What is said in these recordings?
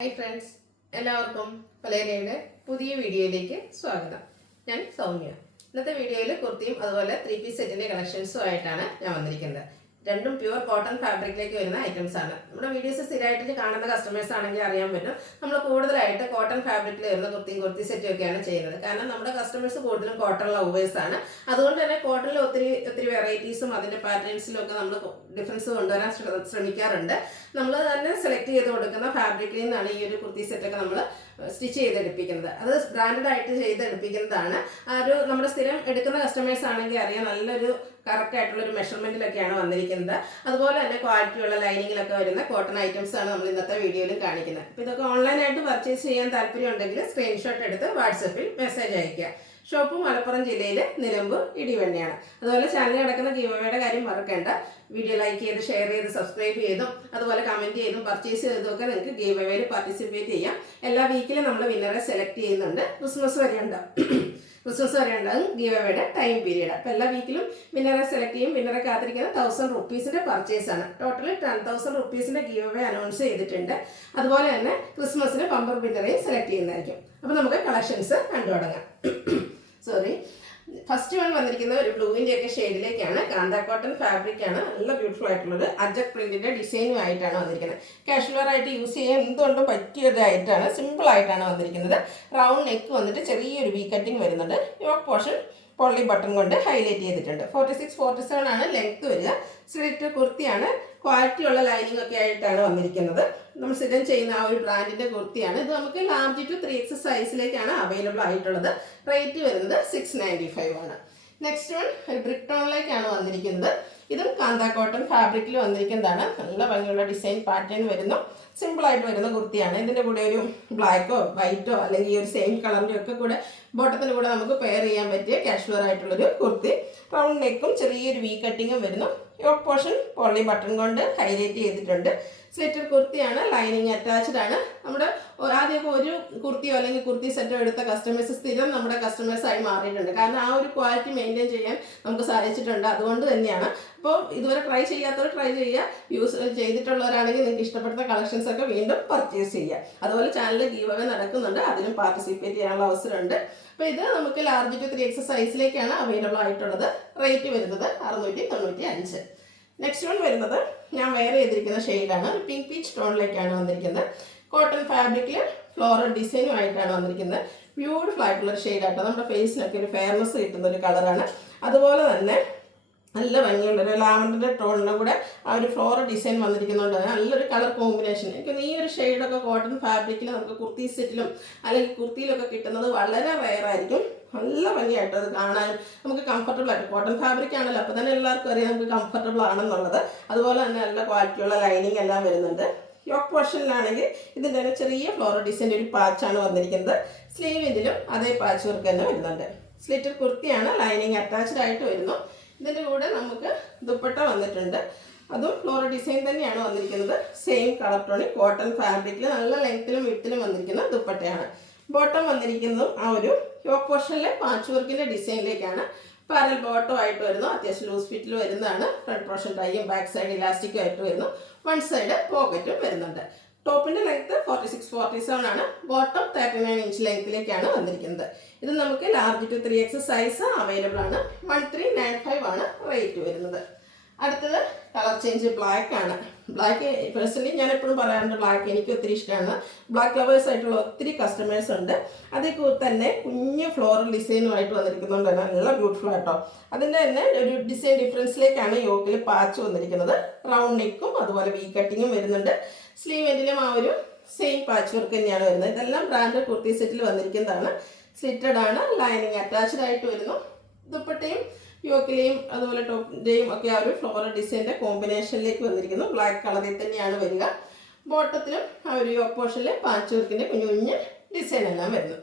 Hi friends, എല്ലാവർക്കും ഫലേരിയയുടെ പുതിയ വീഡിയോയിലേക്ക് സ്വാഗതം. ഞാൻ സൗമ്യ. ഇന്നത്തെ വീഡിയോയിൽ കുർത്തിയും അതുപോലെ 3 പീസ് സെറ്റിൻ്റെ കളക്ഷൻസും ആയിട്ടാണ് ഞാൻ വന്നിരിക്കുന്നത്. രണ്ടും പ്യുവർ കോട്ടൺ ഫാബ്രിക്കിലേക്ക് വരുന്ന ഐറ്റംസ് ആണ്. നമ്മുടെ വീഡിയോസ് സ്ഥിരമായിട്ട് കാണുന്ന കസ്റ്റമേഴ്സ് ആണെങ്കിൽ അറിയാൻ പറ്റും, നമ്മൾ കൂടുതലായിട്ട് കോട്ടൺ ഫാബ്രിക്കിൽ വരുന്ന കുർത്തി സെറ്റും ഒക്കെയാണ് ചെയ്യുന്നത്. കാരണം നമ്മുടെ കസ്റ്റമേഴ്സ് കൂടുതലും കോട്ടൺ ലവേഴ്സ് ആണ്. അതുകൊണ്ട് തന്നെ കോട്ടണിൽ ഒത്തിരി വെറൈറ്റീസും അതിൻ്റെ പാറ്റേൺസിലും ഒക്കെ നമ്മൾ ഡിഫറൻസ് കൊണ്ടുവരാൻ ശ്രമിക്കാറുണ്ട്. നമ്മൾ തന്നെ സെലക്ട് ചെയ്ത് കൊടുക്കുന്ന ഫാബ്രിക്കിൽ നിന്നാണ് ഈ ഒരു കുർത്തി സെറ്റൊക്കെ നമ്മൾ സ്റ്റിച്ച് ചെയ്തെടുപ്പിക്കുന്നത്. അത് ബ്രാൻഡഡ് ആയിട്ട് ചെയ്തെടുപ്പിക്കുന്നതാണ്. നമ്മുടെ സ്ഥിരം എടുക്കുന്ന കസ്റ്റമേഴ്സ് ആണെങ്കിൽ അറിയാം, നല്ലൊരു കറക്റ്റ് ആയിട്ടുള്ളൊരു മെഷർമെൻറ്റിലൊക്കെയാണ് വന്നിരിക്കുന്നത്. അതുപോലെ തന്നെ ക്വാളിറ്റിയുള്ള ലൈനിങ്ങിലൊക്കെ വരുന്ന കോട്ടൺ ഐറ്റംസ് ആണ് നമ്മൾ ഇന്നത്തെ വീഡിയോയിൽ കാണിക്കുന്നത്. അപ്പോൾ ഇതൊക്കെ ഓൺലൈനായിട്ട് പർച്ചേസ് ചെയ്യാൻ താല്പര്യമുണ്ടെങ്കിൽ സ്ക്രീൻഷോട്ട് എടുത്ത് വാട്സപ്പിൽ മെസ്സേജ് അയയ്ക്കുക. ഷോപ്പ് മലപ്പുറം ജില്ലയിൽ നിലമ്പൂർ ഇടിവണ്ണയാണ്. അതുപോലെ ചാനലിൽ നടക്കുന്ന ഗീവവേയുടെ കാര്യം മറക്കേണ്ട. വീഡിയോ ലൈക്ക് ചെയ്ത് ഷെയർ ചെയ്ത് സബ്സ്ക്രൈബ് ചെയ്തും അതുപോലെ കമൻറ്റ് ചെയ്തും പർച്ചേസ് ചെയ്തതൊക്കെ നിങ്ങൾക്ക് ഗീവവേയിൽ പാർട്ടിസിപ്പേറ്റ് ചെയ്യാം. എല്ലാ വീക്കിലും നമ്മൾ വിന്നറെ സെലക്ട് ചെയ്യുന്നുണ്ട്. ക്രിസ്മസ് വരെ ഉണ്ടാകും ഗീവവേയുടെ ടൈം പീരീഡ്. അപ്പോൾ എല്ലാ വീക്കിലും വിന്നറെ സെലക്ട് ചെയ്യും. വിന്നറെ കാത്തിരിക്കുന്ന 1000 റുപ്പീസിൻ്റെ പർച്ചേസാണ്. ടോട്ടൽ 10,000 റുപ്പീസിൻ്റെ ഗീവവേ അനൗൺസ് ചെയ്തിട്ടുണ്ട്. അതുപോലെ തന്നെ ക്രിസ്മസിന് ബമ്പർ വിന്നറേയും സെലക്ട് ചെയ്യുന്നതായിരിക്കും. അപ്പോൾ നമുക്ക് കളക്ഷൻസ് കണ്ടു തുടങ്ങാം. ഫസ്റ്റ് വൺ വന്നിരിക്കുന്നത് ഒരു ബ്ലൂവിൻ്റെ ഒക്കെ ഷെയ്ഡിലേക്കാണ്. കാന്ത കോട്ടൺ ഫാബ്രിക് ആണ്. നല്ല ബ്യൂട്ടിഫുൾ ആയിട്ടുള്ളത് അജക് പ്രിന്റിന്റെ ഡിസൈനും ആയിട്ടാണ് വന്നിരിക്കുന്നത്. കാഷ്വൽ ആയിട്ട് യൂസ് ചെയ്യാൻ എന്തുകൊണ്ടും പറ്റിയതായിട്ടാണ്. സിമ്പിൾ ആയിട്ടാണ് വന്നിരിക്കുന്നത്. റൗണ്ട് നെക്ക് വന്നിട്ട് ചെറിയൊരു വി കട്ടിങ് വരുന്നുണ്ട്. യോക്ക് പോർഷൻ പൊള്ളി ബട്ടൺ കൊണ്ട് ഹൈലൈറ്റ് ചെയ്തിട്ടുണ്ട്. 46-47 ആണ് ലെങ്ത് വരിക. സ്ലിറ്റ് കുർത്തിയാണ്. ക്വാളിറ്റിയുള്ള ലൈനിങ് ഒക്കെ ആയിട്ടാണ് വന്നിരിക്കുന്നത്. നമ്മൾ സ്ഥിരം ചെയ്യുന്ന ആ ഒരു ബ്രാൻഡിന്റെ കുർത്തിയാണ് ഇത്. നമുക്ക് large to 3X സൈസിലേക്കാണ് അവൈലബിൾ ആയിട്ടുള്ളത്. റേറ്റ് വരുന്നത് 695 ആണ്. നെക്സ്റ്റ് വൺ ഒരു ബ്രിക്ക് ടോണിലേക്കാണ് വന്നിരിക്കുന്നത്. ഇതും കാന്ത കോട്ടൺ ഫാബ്രിക്കിൽ വന്നിരിക്കുന്നതാണ്. നല്ല ഭംഗിയുള്ള ഡിസൈൻ പാറ്റേൺ വരുന്നു. സിമ്പിളായിട്ട് വരുന്ന കുർത്തിയാണ്. ഇതിൻ്റെ കൂടെ ഒരു ബ്ലാക്കോ വൈറ്റോ അല്ലെങ്കിൽ ഈ ഒരു സെയിം കളറിൻ്റെ ഒക്കെ കൂടെ ബോട്ടത്തിൻ്റെ കൂടെ നമുക്ക് പെയർ ചെയ്യാൻ പറ്റിയ കാഷ്വൽ ആയിട്ടുള്ളൊരു കുർത്തി. റൗണ്ട് നെക്കും ചെറിയൊരു വി കട്ടിങ്ങും വരുന്നു. യോക്ക് പോർഷൻ പൊള്ളി ബട്ടൺ കൊണ്ട് ഹൈലൈറ്റ് ചെയ്തിട്ടുണ്ട്. സ്ലിറ്റർ കുർത്തിയാണ്. ലൈനിങ് അറ്റാച്ച്ഡ് ആണ്. നമ്മുടെ ആദ്യമൊക്കെ ഒരു കുർത്തിയോ അല്ലെങ്കിൽ കുർത്തി സെറ്റോ എടുത്ത കസ്റ്റമേഴ്സ് സ്ഥിരം നമ്മുടെ കസ്റ്റമേഴ്സായി മാറിയിട്ടുണ്ട്. കാരണം ആ ഒരു ക്വാളിറ്റി മെയിൻറ്റെയിൻ ചെയ്യാൻ നമുക്ക് സാധിച്ചിട്ടുണ്ട്. അതുകൊണ്ട് തന്നെയാണ്. അപ്പോൾ ഇതുവരെ ട്രൈ ചെയ്യാത്തവർ ട്രൈ ചെയ്യുക. യൂസ് ചെയ്തിട്ടുള്ളവരാണെങ്കിൽ നിങ്ങൾക്ക് ഇഷ്ടപ്പെടുന്ന കളക്ഷൻസ് ഒക്കെ വീണ്ടും പർച്ചേസ് ചെയ്യുക. അതുപോലെ ചാനലിൽ ഗീവവേ നടക്കുന്നുണ്ട്. അതിലും പാർട്ടിസിപ്പേറ്റ് ചെയ്യാനുള്ള അവസരമുണ്ട്. അപ്പോൾ ഇത് നമുക്ക് large to 3X സൈസിലേക്കാണ് അവൈലബിൾ ആയിട്ടുള്ളത്. റേറ്റ് വരുന്നത് 695. നെക്സ്റ്റ് വൺ വരുന്നത് ഞാൻ വെയർ ചെയ്തിരിക്കുന്ന ഷെയ്ഡാണ്. ഒരു പിങ്ക് പീച്ച് ടോണിലേക്കാണ് വന്നിരിക്കുന്നത്. കോട്ടൺ ഫാബ്രിക്കിൽ ഫ്ലോറൽ ഡിസൈനും ആയിട്ടാണ് വന്നിരിക്കുന്നത്. ബ്യൂട്ടിഫുൾ ആയിട്ടുള്ളൊരു ഷെയ്ഡാട്ടോ. നമ്മുടെ ഫേസിനൊക്കെ ഒരു ഫെയർനെസ് കിട്ടുന്ന ഒരു കളറാണ്. അതുപോലെ തന്നെ നല്ല ഭംഗിയുള്ളൊരു ലാവൻഡറിൻ്റെ ടോണിൻ്റെ കൂടെ ആ ഒരു ഫ്ലോറൽ ഡിസൈൻ വന്നിരിക്കുന്നതുകൊണ്ട് നല്ലൊരു കളർ കോമ്പിനേഷൻ. എനിക്ക് ഈ ഒരു ഷെയ്ഡൊക്കെ കോട്ടൺ ഫാബ്രിക്കിൽ നമുക്ക് കുർത്തി സെറ്റിലും അല്ലെങ്കിൽ കുർത്തിയിലൊക്കെ കിട്ടുന്നത് വളരെ റെയറായിരിക്കും. നല്ല ഭംഗിയായിട്ട് അത് കാണാനും നമുക്ക് കംഫർട്ടബിൾ ആയിട്ട്. കോട്ടൺ ഫാബ്രിക് ആണല്ലോ, അപ്പോൾ തന്നെ എല്ലാവർക്കും അറിയാം നമുക്ക് കംഫർട്ടബിൾ ആണെന്നുള്ളത്. അതുപോലെ തന്നെ നല്ല ക്വാളിറ്റിയുള്ള ലൈനിങ് എല്ലാം വരുന്നുണ്ട്. യോക്ക് പോർഷനിലാണെങ്കിൽ ഇതിൻ്റെ ചെറിയ ഫ്ലോറൽ ഡിസൈൻ്റെ ഒരു പാച്ചാണ് വന്നിരിക്കുന്നത്. സ്ലീവിൻ്റിലും അതേ പാച്ച് വർക്ക് തന്നെ വരുന്നുണ്ട്. സ്ലിറ്റർ കുർത്തിയാണ്. ലൈനിങ് അറ്റാച്ച്ഡ് ആയിട്ട് വരുന്നു. ഇതിൻ്റെ കൂടെ നമുക്ക് ദുപ്പട്ട വന്നിട്ടുണ്ട്. അതും ഫ്ലോറൽ ഡിസൈൻ തന്നെയാണ് വന്നിരിക്കുന്നത്. സെയിം കളർ ടോണിൽ കോട്ടൺ ഫാബ്രിക്കിൽ നല്ല ലെങ്ത്തിലും വിട്ടിലും വന്നിരിക്കുന്ന ദുപ്പട്ടയാണ്. ബോട്ടം വന്നിരിക്കുന്നതും ആ ഒരു യോക്ക് പോർഷനിലെ പാച്ച് വർക്കിൻ്റെ ഡിസൈനിലേക്കാണ്. പാരൽ ബോട്ടം ആയിട്ട് വരുന്നു. അത്യാവശ്യം ലൂസ് ഫിറ്റിൽ വരുന്നതാണ്. ഫ്രണ്ട് പോർഷൻ ടൈയും ബാക്ക് സൈഡ് ഇലാസ്റ്റിക്കും ആയിട്ട് വരുന്നു. വൺ സൈഡ് പോക്കറ്റും വരുന്നുണ്ട്. ടോപ്പിൻ്റെ ലെങ്ത്ത് 46-47 ആണ്. ബോട്ടം 39 ഇഞ്ച് ലെങ്ത്തിലേക്കാണ് വന്നിരിക്കുന്നത്. ഇത് നമുക്ക് large to 3X size available ആണ്. 1395 ആണ് റേറ്റ് വരുന്നത്. അടുത്തത് കളർ ചേഞ്ച് ബ്ലാക്ക് ആണ്. ബ്ലാക്ക് പേഴ്സണലി ഞാൻ എപ്പോഴും പറയാറുണ്ട്, ബ്ലാക്ക് എനിക്ക് ഒത്തിരി ഇഷ്ടമാണ്. ബ്ലാക്ക് ലവേഴ്സ് ആയിട്ടുള്ള ഒത്തിരി കസ്റ്റമേഴ്സ് ഉണ്ട്. അതിൽ തന്നെ കുഞ്ഞ് ഫ്ലോറൽ ഡിസൈനുമായിട്ട് വന്നിരിക്കുന്നുണ്ട്. നല്ല ബ്യൂട്ടിഫുൾ ആയിട്ടോ. അതിൻ്റെ തന്നെ ഒരു ഡിസൈൻ ഡിഫറൻസിലേക്കാണ് യോക്കിൽ പാച്ച് വന്നിരിക്കുന്നത്. റൗണ്ട് നെക്കും അതുപോലെ വി കട്ടിങ്ങും വരുന്നുണ്ട്. സ്ലീവെൻറ്റിലും ആ ഒരു സെയിം പാച്ച് വർക്ക് തന്നെയാണ് വരുന്നത്. ഇതെല്ലാം ബ്രാൻഡ് കുർത്തി സെറ്റിൽ വന്നിരിക്കുന്നതാണ്. സ്ലിറ്റഡ് ആണ്. ലൈനിങ് അറ്റാച്ച്ഡ് ആയിട്ട് വരുന്നു. ദുപ്പട്ടയും യോക്കിലെയും അതുപോലെ ടോപ്പിൻ്റെയും ഒക്കെ ആ ഒരു ഫ്ലോറൽ ഡിസൈൻ്റെ കോമ്പിനേഷനിലേക്ക് വന്നിരിക്കുന്നു. ബ്ലാക്ക് കളറിൽ തന്നെയാണ് വരിക. ബോട്ടത്തിലും ആ ഒരു യോക്ക് പോർഷനിലെ പാച്ച് വർക്കിൻ്റെ കുഞ്ഞു ഡിസൈൻ എല്ലാം വരുന്നു.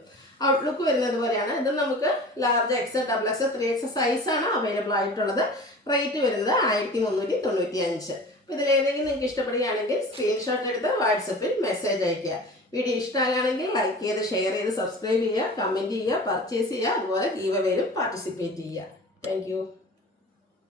ഔട്ട്ലുക്ക് വരുന്നത് പോലെയാണ്. ഇത് നമുക്ക് large XL, XXL, 3X സൈസാണ് അവൈലബിൾ ആയിട്ടുള്ളത്. റേറ്റ് വരുന്നത് 1395. അപ്പോൾ ഇതിലേതെങ്കിലും നിങ്ങൾക്ക് ഇഷ്ടപ്പെടുകയാണെങ്കിൽ സ്ക്രീൻഷോട്ട് എടുത്ത് വാട്സപ്പിൽ മെസ്സേജ് അയയ്ക്കുക. വീഡിയോ ഇഷ്ടമാണെങ്കിൽ ലൈക്ക് ചെയ്ത് ഷെയർ ചെയ്ത് സബ്സ്ക്രൈബ് ചെയ്യുക, കമൻറ്റ് ചെയ്യുക, പർച്ചേസ് ചെയ്യുക. അതുപോലെ ഗീവവേയിലും പാർട്ടിസിപ്പേറ്റ് ചെയ്യുക. Thank you.